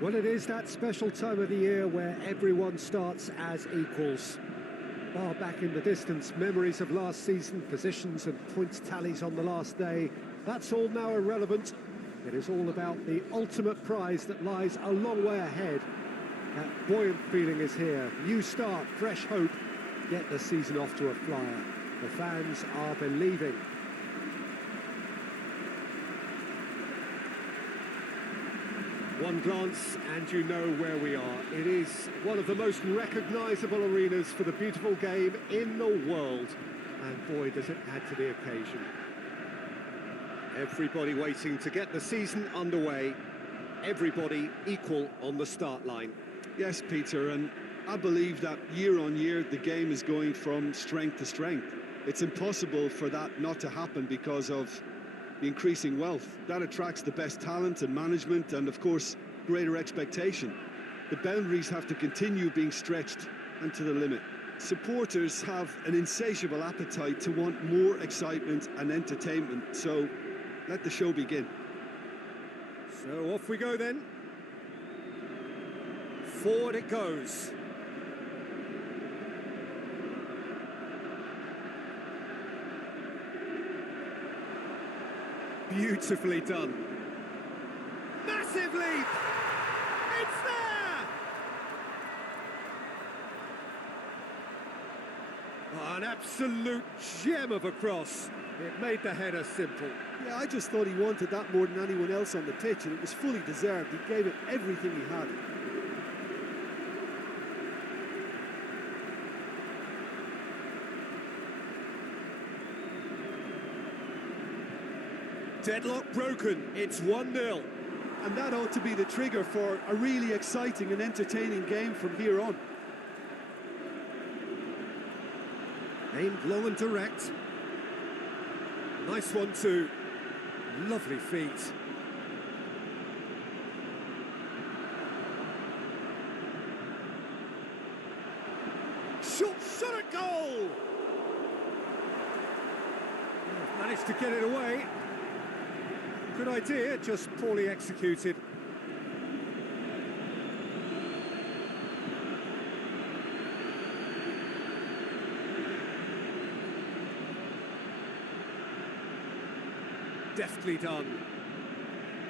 Well, it is that special time of the year where everyone starts as equals. Far back in the distance, memories of last season, positions and points tallies on the last day, that's all now irrelevant. It is all about the ultimate prize that lies a long way ahead. That buoyant feeling is here. New start, fresh hope. Get the season off to a flyer. The fans are believing. One glance and you know where we are. It is one of the most recognisable arenas for the beautiful game in the world. And boy, does it add to the occasion. Everybody waiting to get the season underway. Everybody equal on the start line. Yes, Peter, and I believe that year on year the game is going from strength to strength. It's impossible for that not to happen because of the increasing wealth. That attracts the best talent and management and, of course, greater expectation. The boundaries have to continue being stretched and to the limit. Supporters have an insatiable appetite to want more excitement and entertainment, so let the show begin. So off we go then. Forward it goes. Beautifully done. Massive leap! It's there! Oh, an absolute gem of a cross. It made the header simple. Yeah, I just thought he wanted that more than anyone else on the pitch, and it was fully deserved. He gave it everything he had. Deadlock broken, it's 1-0. And that ought to be the trigger for a really exciting and entertaining game from here on. Aimed long and direct. Nice one too. Lovely feet. Shot at goal! Managed to get it away. Good idea, just poorly executed. Deftly done.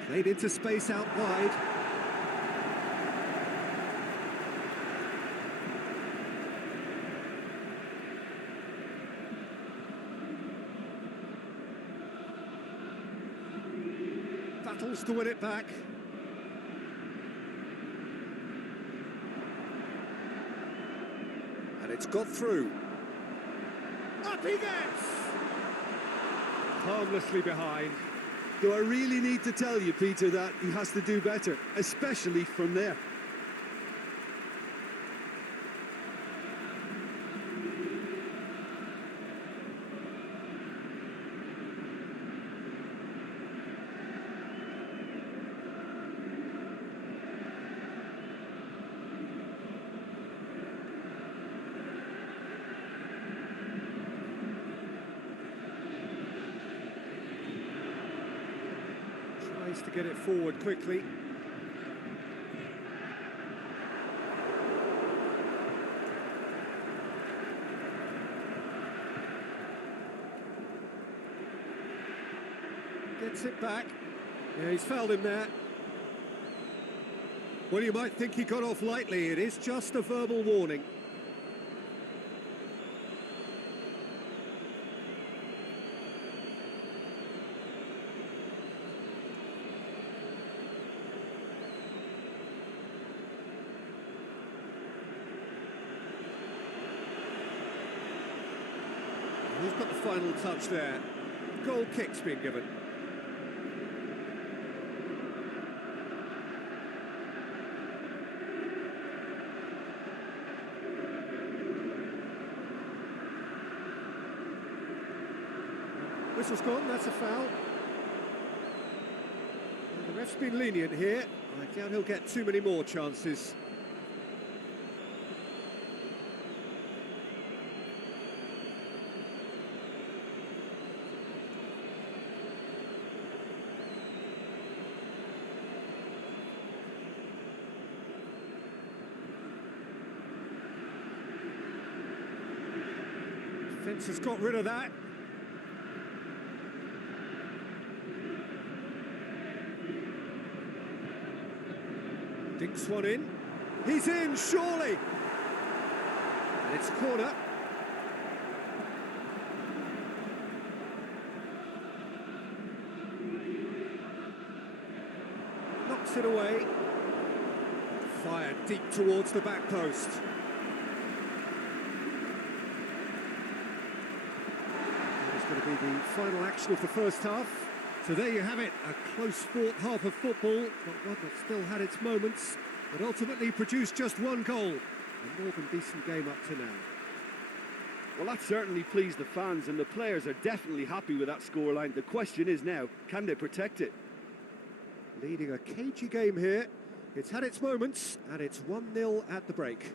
Played into space out wide. Battles to win it back. And it's got through. Up he gets! Harmlessly behind. Do I really need to tell you, Peter, that he has to do better, especially from there? Tries to get it forward quickly. Gets it back. Yeah, he's fouled him there. Well, you might think he got off lightly. It is just a verbal warning. He's got the final touch there. Goal kick's been given. Whistle's gone, that's a foul. And the ref's been lenient here. I doubt he'll get too many more chances. Defence has got rid of that. Dinks one in. He's in, surely! And it's a corner. Knocks it away. Fired deep towards the back post. It's going to be the final action of the first half. So there you have it, a close-fought half of football, but one that still had its moments, but ultimately produced just one goal. A more than decent game up to now. Well, that certainly pleased the fans, and the players are definitely happy with that scoreline. The question is now, can they protect it? Leading a cagey game here. It's had its moments, and it's 1-0 at the break.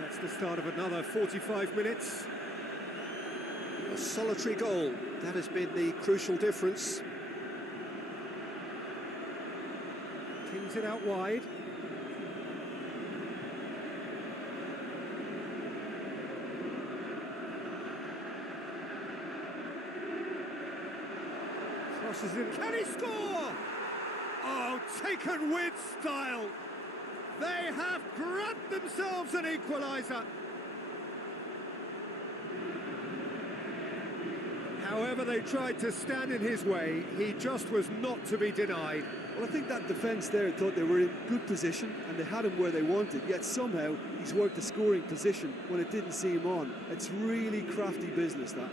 That's the start of another 45 minutes. A solitary goal, that has been the crucial difference. Kings it out wide. Crosses in, can he score? Oh, taken with style. They have grabbed themselves an equaliser. However they tried to stand in his way, he just was not to be denied. Well, I think that defence there thought they were in good position and they had him where they wanted, yet somehow he's worked the scoring position when it didn't see him on. It's really crafty business, that.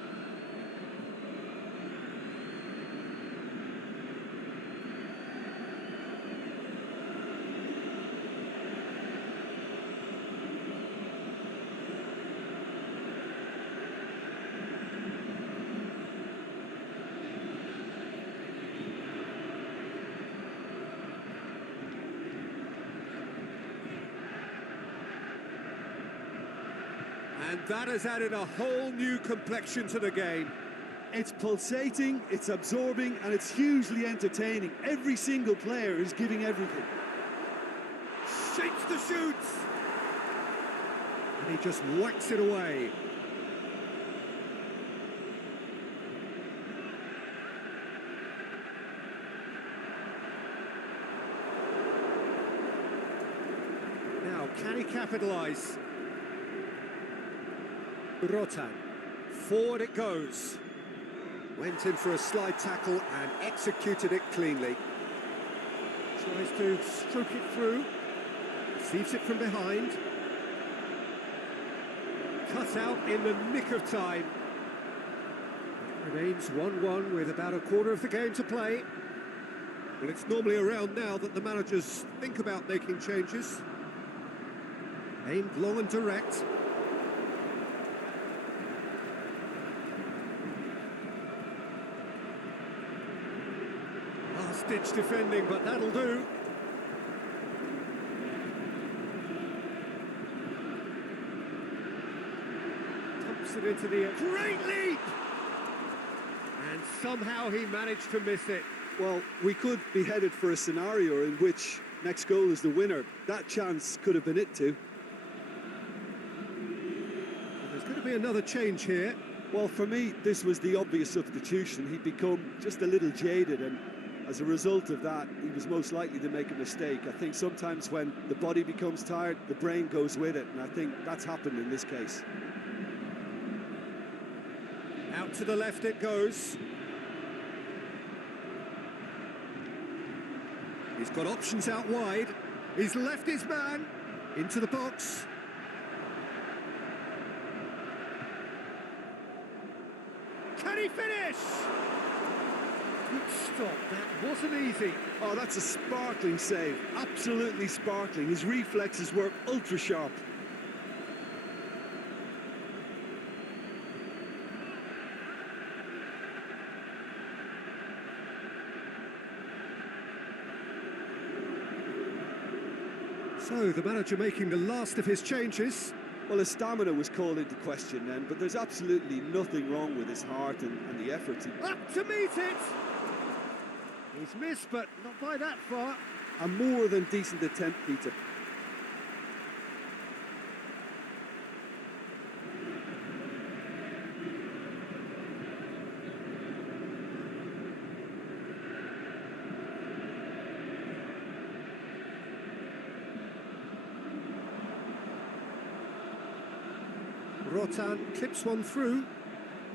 And that has added a whole new complexion to the game. It's pulsating, it's absorbing, and it's hugely entertaining. Every single player is giving everything. Shakes the shoots! And he just whacks it away. Now, can he capitalise? Rotan. Forward it goes. Went in for a slide tackle and executed it cleanly. Tries to stroke it through. Receives it from behind. Cut out in the nick of time. It remains 1-1 with about a quarter of the game to play. Well, it's normally around now that the managers think about making changes. Aimed long and direct. Last-ditch defending, but that'll do. Pumps it into the air. Great leap! And somehow he managed to miss it. Well, we could be headed for a scenario in which next goal is the winner. That chance could have been it too. There's going to be another change here. Well, for me, this was the obvious substitution. He'd become just a little jaded, and as a result of that, he was most likely to make a mistake. I think sometimes when the body becomes tired, the brain goes with it, and I think that's happened in this case. Out to the left it goes. He's got options out wide. He's left his man into the box. Can he finish? Good stop, that wasn't easy. Oh, that's a sparkling save, absolutely sparkling. His reflexes were ultra sharp. So, the manager making the last of his changes. Well, his stamina was called into question then, but there's absolutely nothing wrong with his heart and the effort. Up to meet it! He's missed, but not by that far. A more than decent attempt, Peter. Rotan clips one through.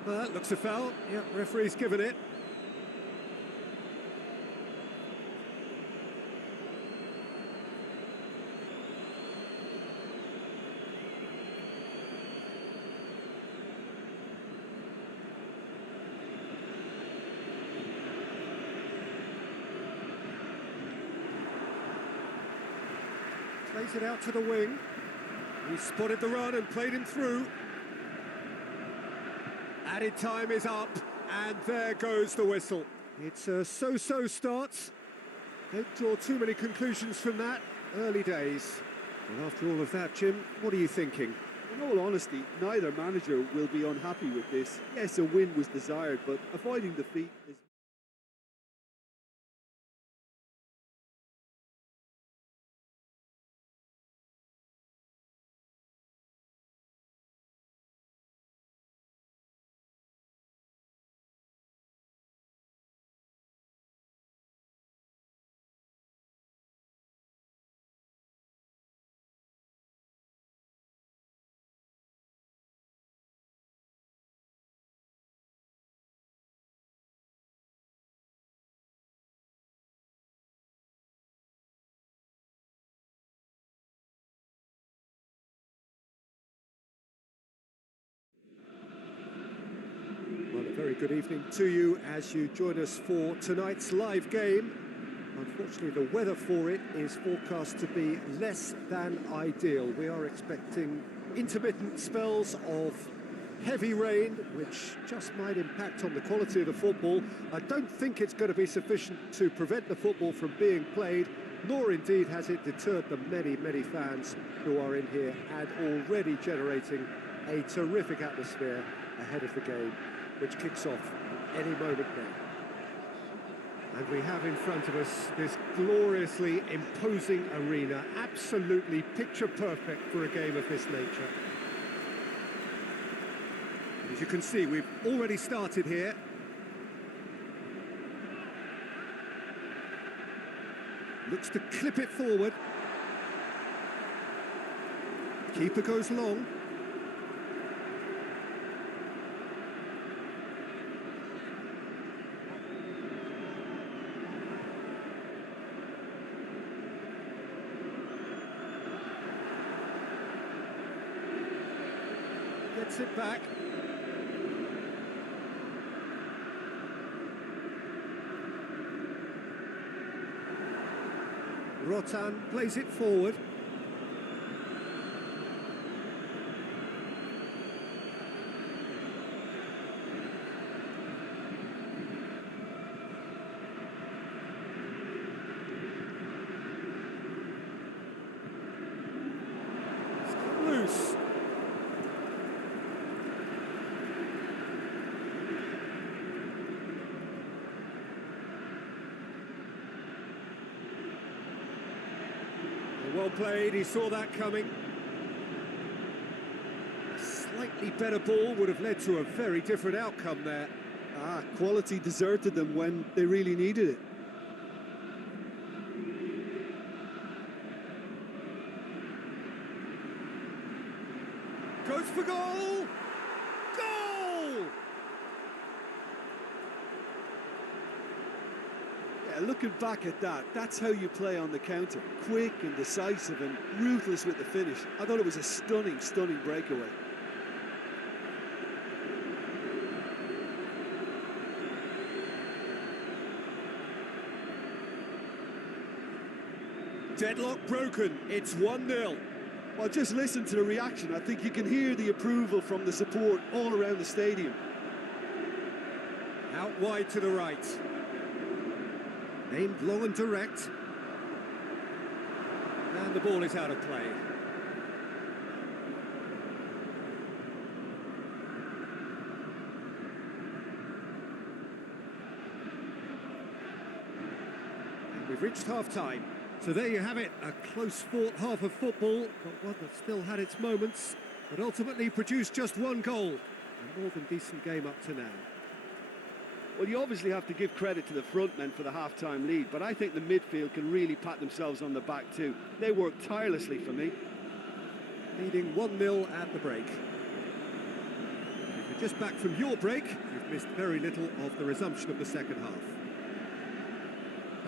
Looks a foul. Yep, referee's given it. Plays it out to the wing. He spotted the run and played him through. Added time is up, and there goes the whistle. It's a so-so start. Don't draw too many conclusions from that. Early days. And after all of that, Jim, what are you thinking? In all honesty, neither manager will be unhappy with this. Yes, a win was desired, but avoiding defeat is... Well, a very good evening to you as you join us for tonight's live game. Unfortunately, the weather for it is forecast to be less than ideal. We are expecting intermittent spells of heavy rain, which just might impact on the quality of the football. I don't think it's going to be sufficient to prevent the football from being played, nor indeed has it deterred the many, many fans who are in here and already generating a terrific atmosphere ahead of the game, which kicks off any moment now. And we have in front of us this gloriously imposing arena, absolutely picture perfect for a game of this nature. As you can see, we've already started here. Looks to clip it forward. Keeper goes long. Gets it back. Rotan plays it forward. It's got loose. Well played, he saw that coming. A slightly better ball would have led to a very different outcome there. Quality deserted them when they really needed it. Goes for goal! Goal! Looking back at that, that's how you play on the counter. Quick and decisive and ruthless with the finish. I thought it was a stunning, stunning breakaway. Deadlock broken, it's 1-0. Well, just listen to the reaction. I think you can hear the approval from the support all around the stadium. Out wide to the right. Aimed long and direct. And the ball is out of play. And we've reached half-time. So there you have it, a close-fought half of football, but one that still had its moments, but ultimately produced just one goal. A more than decent game up to now. Well, you obviously have to give credit to the front men for the half-time lead, but I think the midfield can really pat themselves on the back too. They worked tirelessly for me. Leading 1-0 at the break. If you're just back from your break, you've missed very little of the resumption of the second half.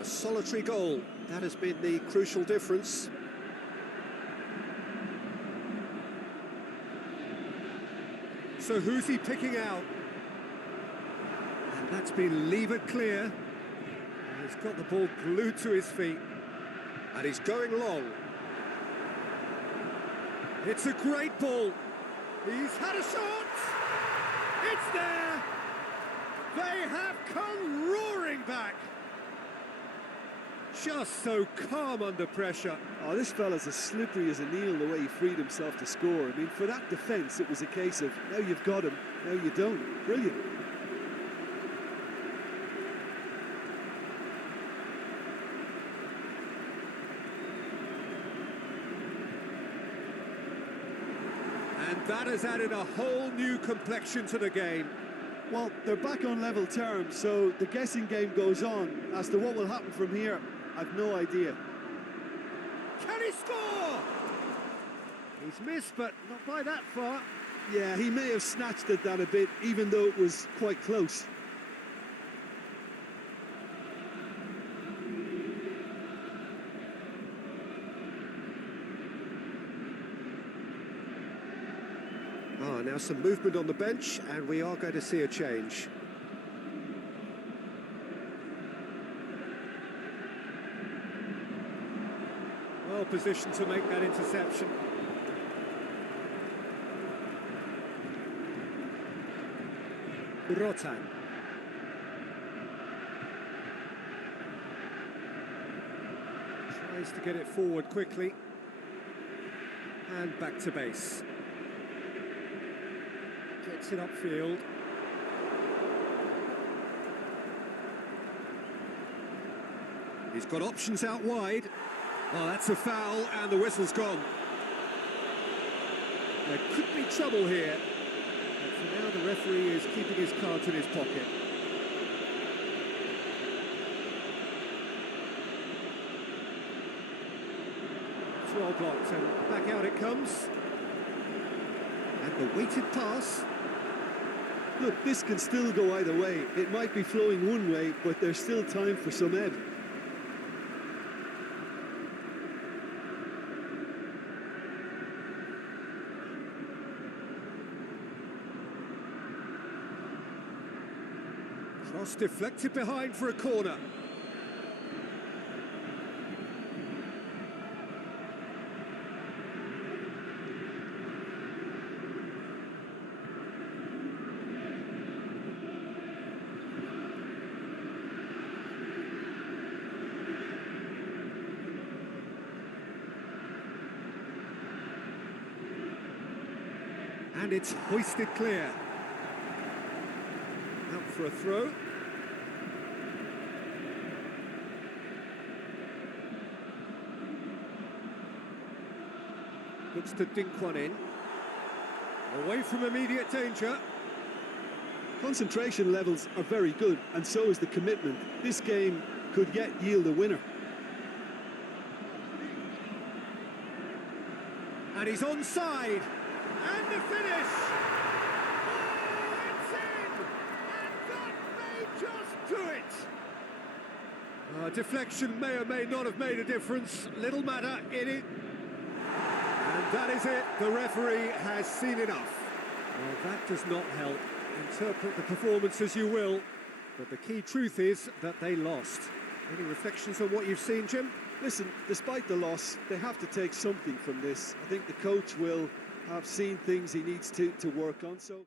A solitary goal, that has been the crucial difference. So who's he picking out? And that's been levered clear. And he's got the ball glued to his feet. And he's going long. It's a great ball. He's had a shot. It's there. They have come roaring back. Just so calm under pressure. Oh, this fella's as slippery as a needle the way he freed himself to score. I mean, for that defence, it was a case of, now you've got him, now you don't. Brilliant. And that has added a whole new complexion to the game. Well, they're back on level terms, so the guessing game goes on. As to what will happen from here, I've no idea. Can he score? He's missed, but not by that far. Yeah, he may have snatched at that a bit, even though it was quite close. Now some movement on the bench, and we are going to see a change. Well positioned to make that interception. Rotan. Tries to get it forward quickly. And back to base. Gets it upfield. He's got options out wide. Oh, that's a foul, and the whistle's gone. There could be trouble here. But for now, the referee is keeping his cards in his pocket. It's well blocked, and back out it comes. And the weighted pass. Look, this can still go either way. It might be flowing one way, but there's still time for some ebb. Cross deflected behind for a corner. And it's hoisted clear. Out for a throw. Looks to dink one in. Away from immediate danger. Concentration levels are very good, and so is the commitment. This game could yet yield a winner. And he's onside. And the finish! Oh, it's in! And that may just do it! Deflection may or may not have made a difference. Little matter, it. And that is it. The referee has seen enough. Well, that does not help. Interpret the performance as you will, but the key truth is that they lost. Any reflections on what you've seen, Jim? Listen, despite the loss, they have to take something from this. I think the coach will have seen things he needs to work on, so...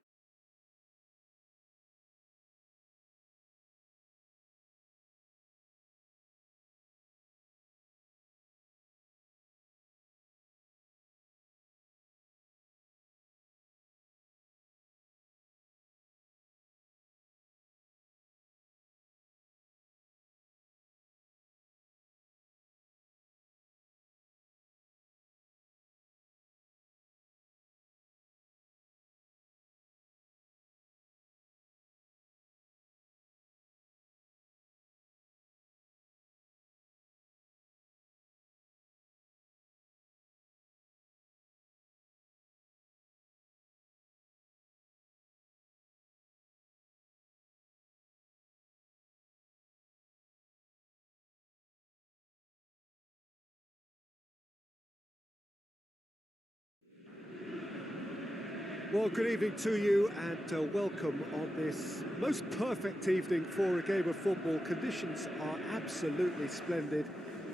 Well, good evening to you and welcome on this most perfect evening for a game of football. Conditions are absolutely splendid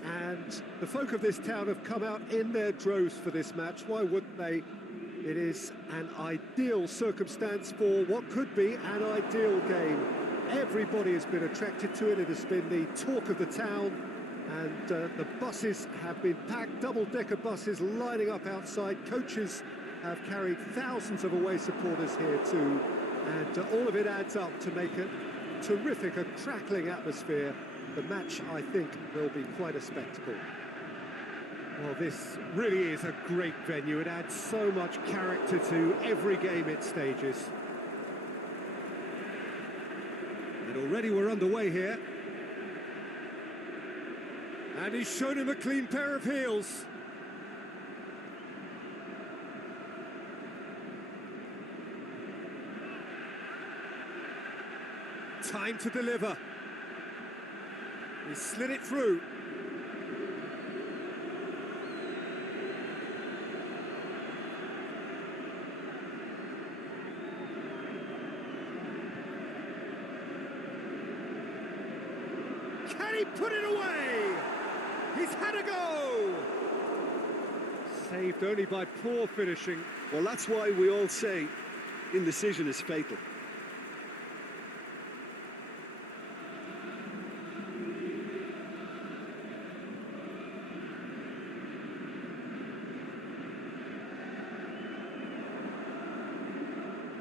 and the folk of this town have come out in their droves for this match. Why wouldn't they? It is an ideal circumstance for what could be an ideal game. Everybody has been attracted to it. It has been the talk of the town and the buses have been packed, double-decker buses lining up outside. Coaches have carried thousands of away supporters here too, and all of it adds up to make it terrific, a crackling atmosphere. The match, I think, will be quite a spectacle. Well, this really is a great venue. It adds so much character to every game it stages. And already we're underway here. And he's shown him a clean pair of heels. Time to deliver. He slid it through. Can he put it away? He's had a go! Saved only by poor finishing. Well, that's why we all say indecision is fatal.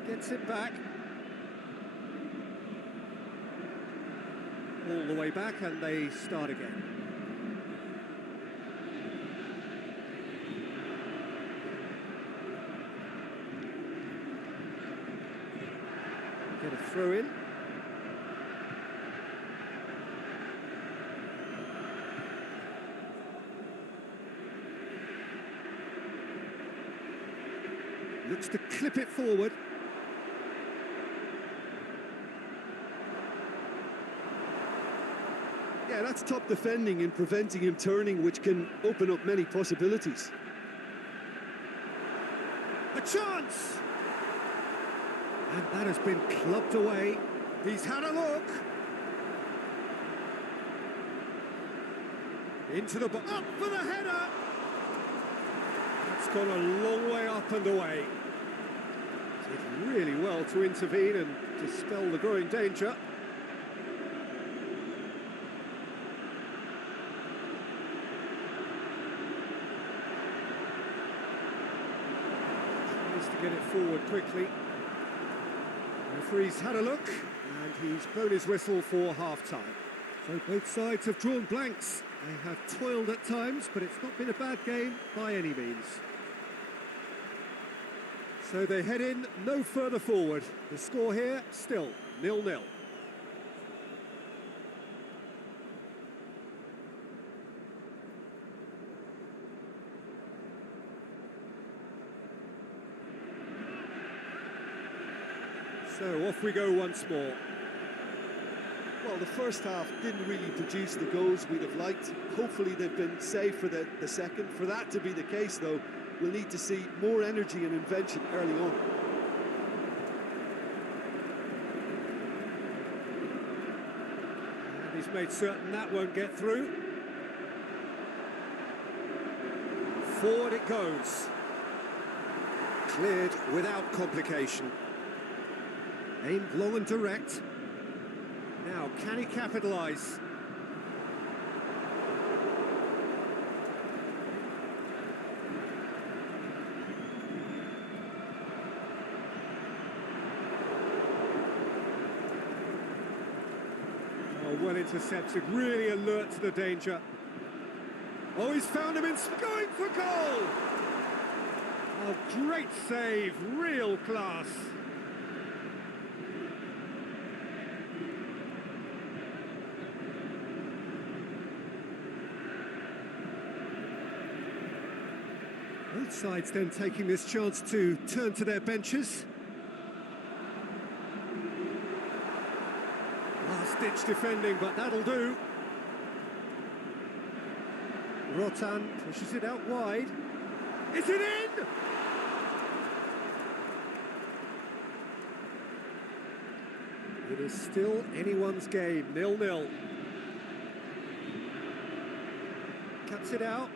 Gets it back. All the way back and they start again. Get a throw in. Looks to clip it forward. Yeah, that's top defending and preventing him turning, which can open up many possibilities. A chance! And that has been clubbed away. He's had a look. Into the up for the header. That's gone a long way up and away. Did really well to intervene and dispel the growing danger. Tries to get it forward quickly. The referee's had a look and he's blown his whistle for half-time. So both sides have drawn blanks. They have toiled at times, but it's not been a bad game by any means. So they head in no further forward. The score here still 0-0. So off we go once more. Well, the first half didn't really produce the goals we'd have liked. Hopefully they've been saved for the second. For that to be the case, though, we'll need to see more energy and invention early on. And he's made certain that won't get through. Forward it goes. Cleared without complication. Aimed long and direct. Now, can he capitalise? Oh, well intercepted, really alert to the danger. Oh, he's found him in, going for goal! Oh, great save, real class. Both sides then taking this chance to turn to their benches. Last-ditch defending, but that'll do. Rotan pushes it out wide. Is it in? It is still anyone's game, 0-0. Cuts it out.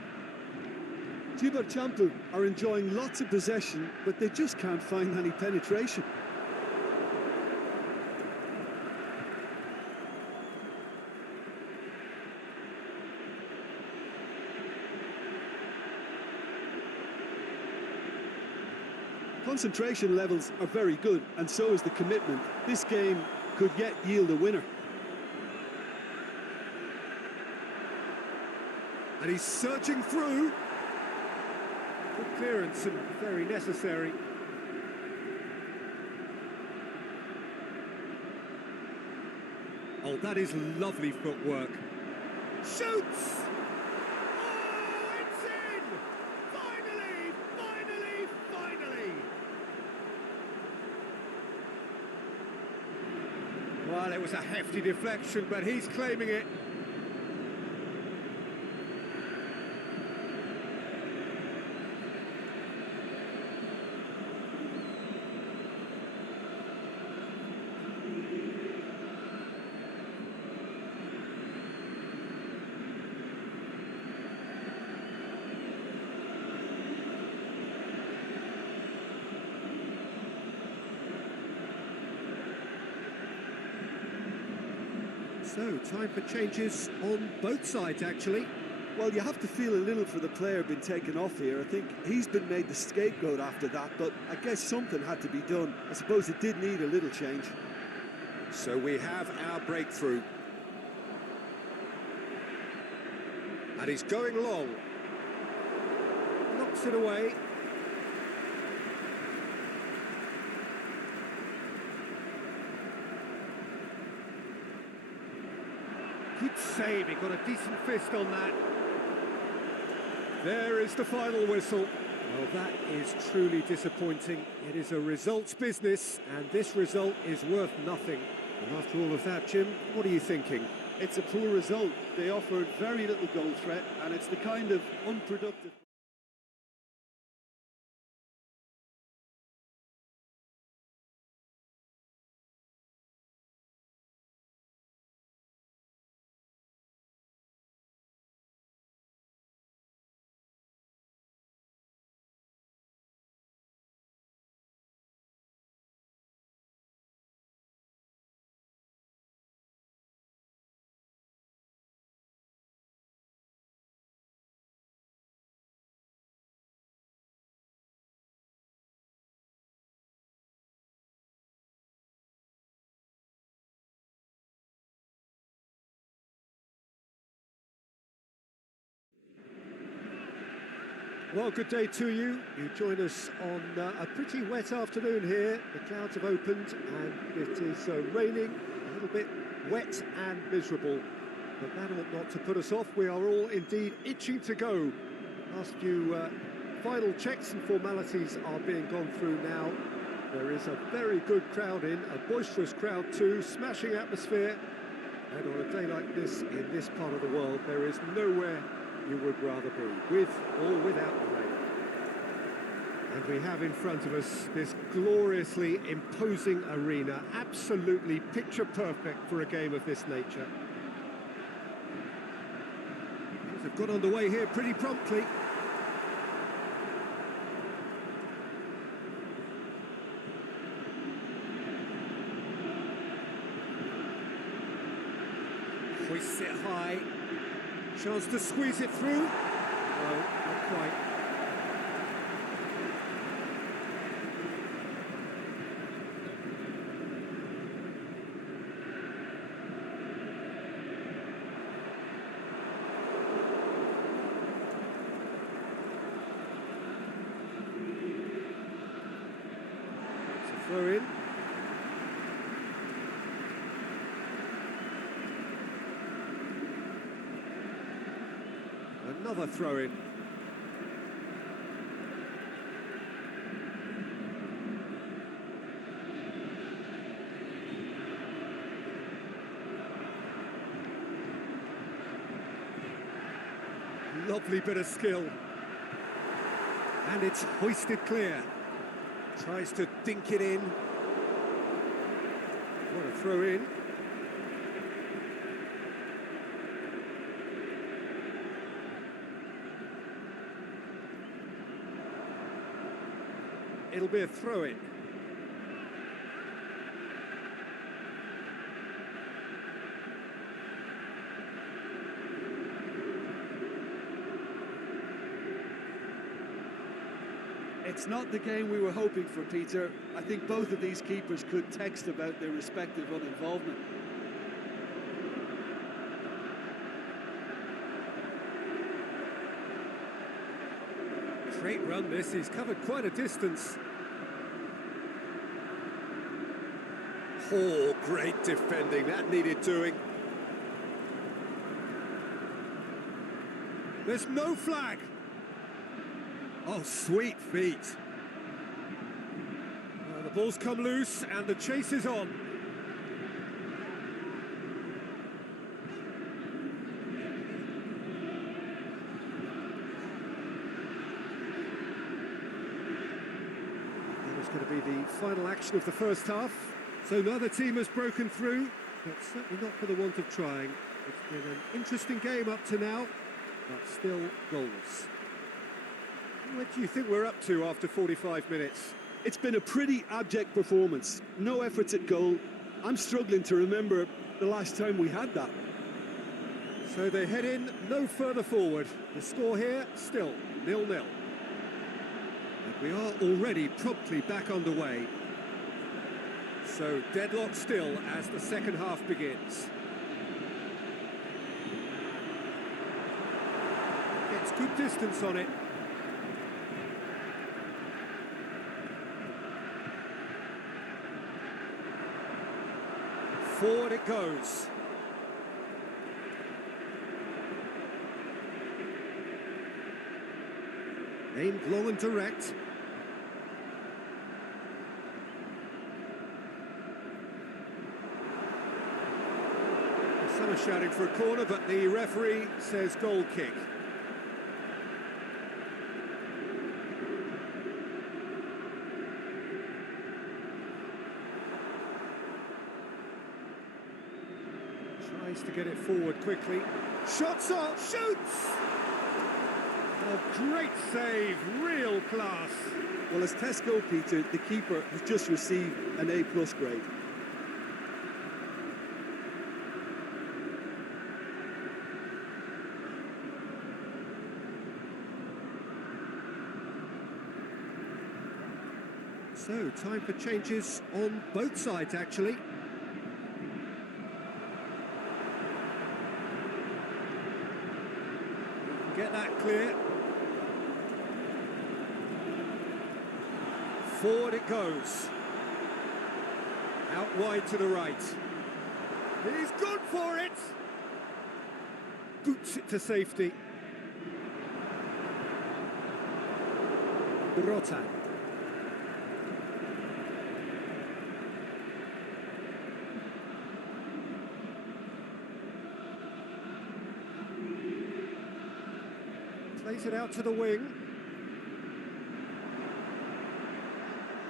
Dnipro are enjoying lots of possession, but they just can't find any penetration. Concentration levels are very good, and so is the commitment. This game could yet yield a winner. And he's searching through. Good clearance and very necessary. Oh, that is lovely footwork. Shoots! Oh, it's in! Finally! Finally! Finally! Well, it was a hefty deflection, but he's claiming it. So, time for changes on both sides, actually. Well, you have to feel a little for the player being taken off here. I think he's been made the scapegoat after that, but I guess something had to be done. I suppose it did need a little change. So we have our breakthrough. And he's going long. Knocks it away. Good save, he got a decent fist on that. There is the final whistle. Well, that is truly disappointing. It is a results business, and this result is worth nothing. And after all of that, Jim, what are you thinking? It's a poor result. They offered very little goal threat, and it's the kind of unproductive... Well, good day to you. You join us on a pretty wet afternoon here. The clouds have opened and it is raining, a little bit wet and miserable. But that ought not to put us off. We are all indeed itching to go. Last few final checks and formalities are being gone through now. There is a very good crowd in, a boisterous crowd too, smashing atmosphere. And on a day like this, in this part of the world, there is nowhere you would rather be, with or without the rain. And we have in front of us this gloriously imposing arena, absolutely picture perfect for a game of this nature. Things have got underway here pretty promptly. Hoists it high. Chance to squeeze it through. No, not quite. It's a throw in. Another throw-in. Lovely bit of skill. And it's hoisted clear. Tries to dink it in. What a throw in. It'll be a throw-in. It's not the game we were hoping for, Peter. I think both of these keepers could text about their respective uninvolvement. Great run this, he's covered quite a distance. Oh, great defending, that needed doing. There's no flag. Oh, sweet feet. Well, the ball's come loose and the chase is on. That was going to be the final action of the first half. So neither team has broken through, but certainly not for the want of trying. It's been an interesting game up to now, but still goalless. What do you think we're up to after 45 minutes? It's been a pretty abject performance. No efforts at goal. I'm struggling to remember the last time we had that. So they head in no further forward. The score here, still 0-0. And we are already promptly back underway. So deadlock still as the second half begins. Gets good distance on it. Forward it goes. Aimed long and direct. Some are shouting for a corner, but the referee says goal kick. Tries to get it forward quickly. Shots on, shoots! Oh, great save, real class. Well, as test goal, Peter, the keeper has just received an A+ grade. So, time for changes on both sides, actually. Get that clear. Forward it goes. Out wide to the right. He's good for it. Boots it to safety. Rotan. Plays it out to the wing.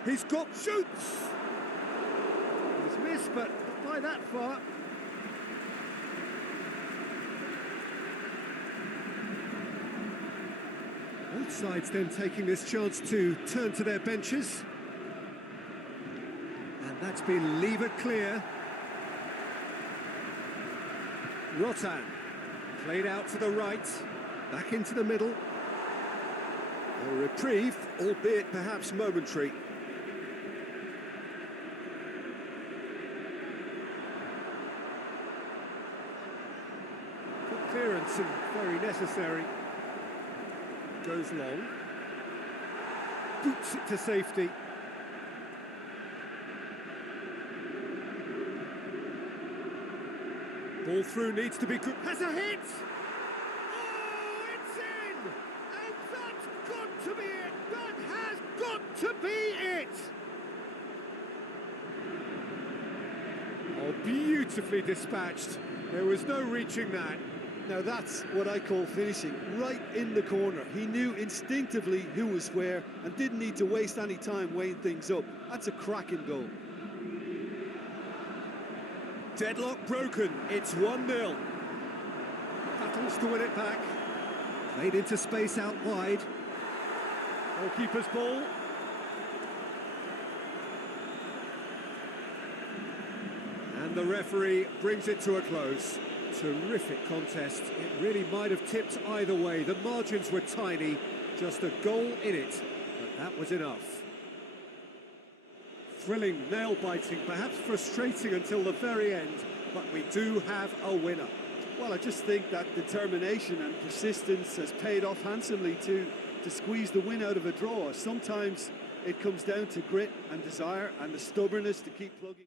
He's got shoots. He's missed, but not by that far. Both sides then taking this chance to turn to their benches. And that's been levered clear. Rotan played out to the right. Back into the middle. A reprieve, albeit perhaps momentary. Good clearance and very necessary. Goes long. Boots it to safety. Ball through needs to be good. Has a hit! To be it, that has got to be it! Oh, beautifully dispatched. There was no reaching that. Now that's what I call finishing, right in the corner. He knew instinctively who was where and didn't need to waste any time weighing things up. That's a cracking goal. Deadlock broken, it's 1-0. Battles to win it back. Played into space out wide. Goalkeeper's ball. And the referee brings it to a close. Terrific contest. It really might have tipped either way. The margins were tiny, just a goal in it, but that was enough. Thrilling, nail-biting, perhaps frustrating until the very end, but we do have a winner. Well, I just think that determination and persistence has paid off handsomely to squeeze the win out of a draw. Sometimes it comes down to grit and desire and the stubbornness to keep plugging.